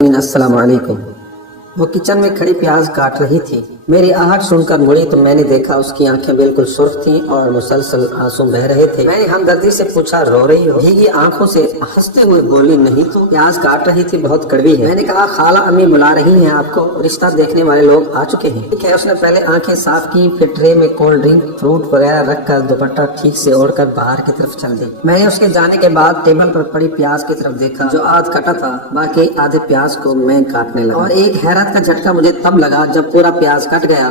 अस्सलाम वालेकुम। वो किचन में खड़ी प्याज काट रही थी। मेरी आहट सुनकर मुड़ी तो मैंने देखा उसकी आंखें बिल्कुल सुर्ख थीं और मुसलसल आंसू बह रहे थे। मैंने हमदर्दी से पूछा, रो रही हो? भीगी आंखों से हंसते हुए बोली, नहीं तो। प्याज काट रही थी, बहुत कड़वी है। मैंने कहा, खाला अम्मी बुला रही हैं आपको, रिश्ता देखने वाले लोग आ चुके हैं। ठीक है। उसने पहले आंखें साफ की, फिर ट्रे में कोल्ड ड्रिंक, फ्रूट वगैरह रखकर दुपट्टा ठीक से ओढ़कर बाहर की तरफ चल दी। मैंने उसके जाने के बाद टेबल पर पड़ी प्याज की तरफ देखा जो आध कटा था। बाकी आधे प्याज को मैं काटने लगा और एक हैरत का झटका मुझे तब लगा जब पूरा प्याज कट गया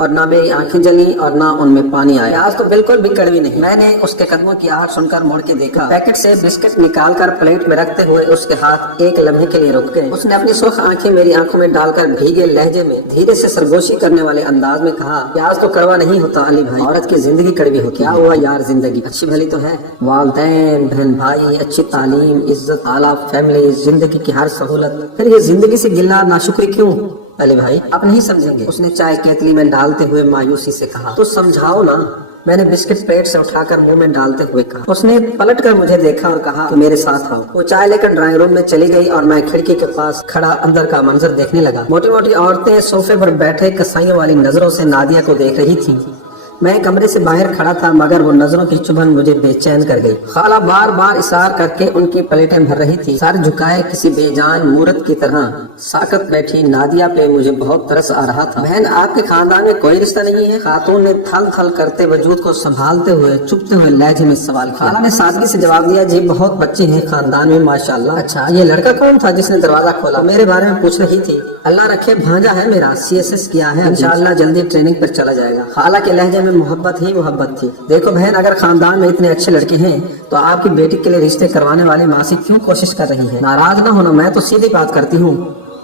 और ना मेरी आंखें जली और ना उनमें पानी आया। प्याज तो बिल्कुल भी कड़वी नहीं। मैंने उसके कदमों की आहट सुनकर मुड़ के देखा। पैकेट से बिस्किट निकालकर प्लेट में रखते हुए उसके हाथ एक लम्हे के लिए रुक गए। उसने अपनी सुर्ख आंखें मेरी आंखों में डालकर भीगे लहजे में धीरे से सरगोशी करने वाले अंदाज में कहा, प्याज तो कड़वा नहीं होता अली भाई, औरत की जिंदगी कड़वी होती। क्या हुआ यार, जिंदगी अच्छी भली तो है। वालिदैन, बहन भाई, अच्छी तालीम, इज्जत, आला फैमिली, जिंदगी की हर सहूलत, फिर ये जिंदगी से गिला नाशुक्री क्यों अली भाई? आप नहीं समझेंगे। उसने चाय केतली में डालते हुए मायूसी से कहा। तो समझाओ ना। मैंने बिस्किट प्लेट से उठाकर मुंह में डालते हुए कहा। उसने पलटकर मुझे देखा और कहा, तो मेरे साथ आओ। वो चाय लेकर ड्राइंग रूम में चली गई और मैं खिड़की के पास खड़ा अंदर का मंजर देखने लगा। मोटी मोटी औरतें सोफे पर बैठे कसाईयों वाली नजरों से नादिया को देख रही थी। मैं कमरे से बाहर खड़ा था मगर वो नजरों की चुभन मुझे बेचैन कर गई। खाला बार बार इशारा करके उनकी प्लेटें भर रही थी। सर झुकाए किसी बेजान मूर्त की तरह साकत बैठी नादिया पे मुझे बहुत तरस आ रहा था। बहन, आपके खानदान में कोई रिश्ता नहीं है? खातून ने थल थल करते वजूद को संभालते हुए चुपते हुए लहजे में सवाल किया। खाला ने सादगी से जवाब दिया, जी बहुत बच्चे हैं खानदान में माशाल्लाह। अच्छा, ये लड़का कौन था जिसने दरवाजा खोला? मेरे बारे में पूछ रही थी। अल्लाह रखे, भांजा है मेरा, CSS किया है, इंशाअल्लाह जल्दी ट्रेनिंग पर चला जाएगा। खाला के लहजे में मोहब्बत ही मोहब्बत थी। देखो बहन, अगर खानदान में इतने अच्छे लड़के हैं तो आपकी बेटी के लिए रिश्ते करवाने वाली मासी क्यों कोशिश कर रही है? नाराज ना होना, मैं तो सीधी बात करती हूँ।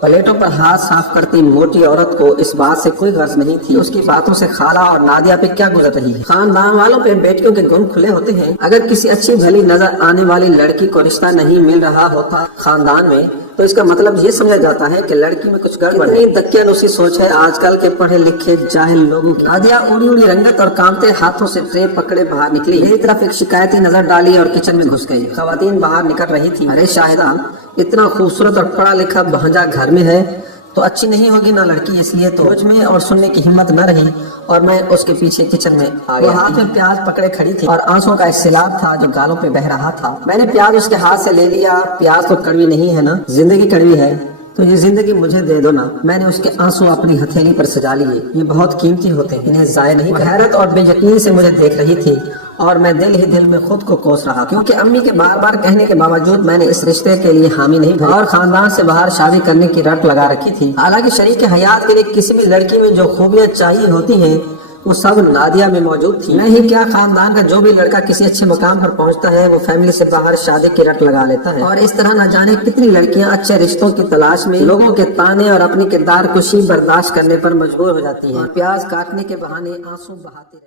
प्लेटों पर हाथ साफ करती मोटी औरत को इस बात से कोई गर्ज नहीं थी उसकी बातों से खाला और नादिया पे क्या गुजर रही है। खानदान वालों पे बेटियों के गुण खुले होते हैं। अगर किसी अच्छी भली नजर आने वाली लड़की को रिश्ता नहीं मिल रहा होता खानदान में तो इसका मतलब ये समझा जाता है कि लड़की में कुछ गड़बड़ है। दकियानुसी सोच है आजकल के पढ़े लिखे जाहिल लोगों की। नादिया उड़ी उड़ी रंगत और कांपते हाथों से ट्रे पकड़े बाहर निकली। मेरी तरफ एक शिकायती नजर डाली और किचन में घुस गई। खवातीन बाहर निकल रही थी। अरे शाहिदा, इतना खूबसूरत और पढ़ा लिखा भांजा घर में है तो अच्छी नहीं होगी ना लड़की, इसलिए तो सोच में और सुनने की हिम्मत न रही और मैं उसके पीछे किचन में आ गया। हाथ में प्याज पकड़े खड़ी थी और आंसुओं का एक सैलाब था जो गालों पे बह रहा था। मैंने प्याज उसके हाथ से ले लिया। प्याज तो कड़वी नहीं है ना, जिंदगी कड़वी है, तो ये जिंदगी मुझे दे दो ना। मैंने उसके आंसू अपनी हथेली पर सजा लिए। ये बहुत कीमती होते हैं, इन्हें जाया नहीं। हैरत और बेयकीनी से मुझे देख रही थी और मैं दिल ही दिल में खुद को कोस रहा क्योंकि अम्मी के बार बार कहने के बावजूद मैंने इस रिश्ते के लिए हामी नहीं भरी और खानदान से बाहर शादी करने की रट लगा रखी थी। हालांकि शरीक हयात के लिए किसी भी लड़की में जो खूबियां चाहिए होती हैं वो सब नादिया में मौजूद थी। नहीं क्या, खानदान का जो भी लड़का किसी अच्छे मकाम पर पहुंचता है वो फैमिली से बाहर शादी की रट लगा लेता है और इस तरह न जाने कितनी लड़कियां अच्छे रिश्तों की तलाश में लोगों के ताने और अपनी किरदार कुशी बर्दाश्त करने पर मजबूर हो जाती हैं और प्याज काटने के बहाने आंसू बहाती रहती हैं।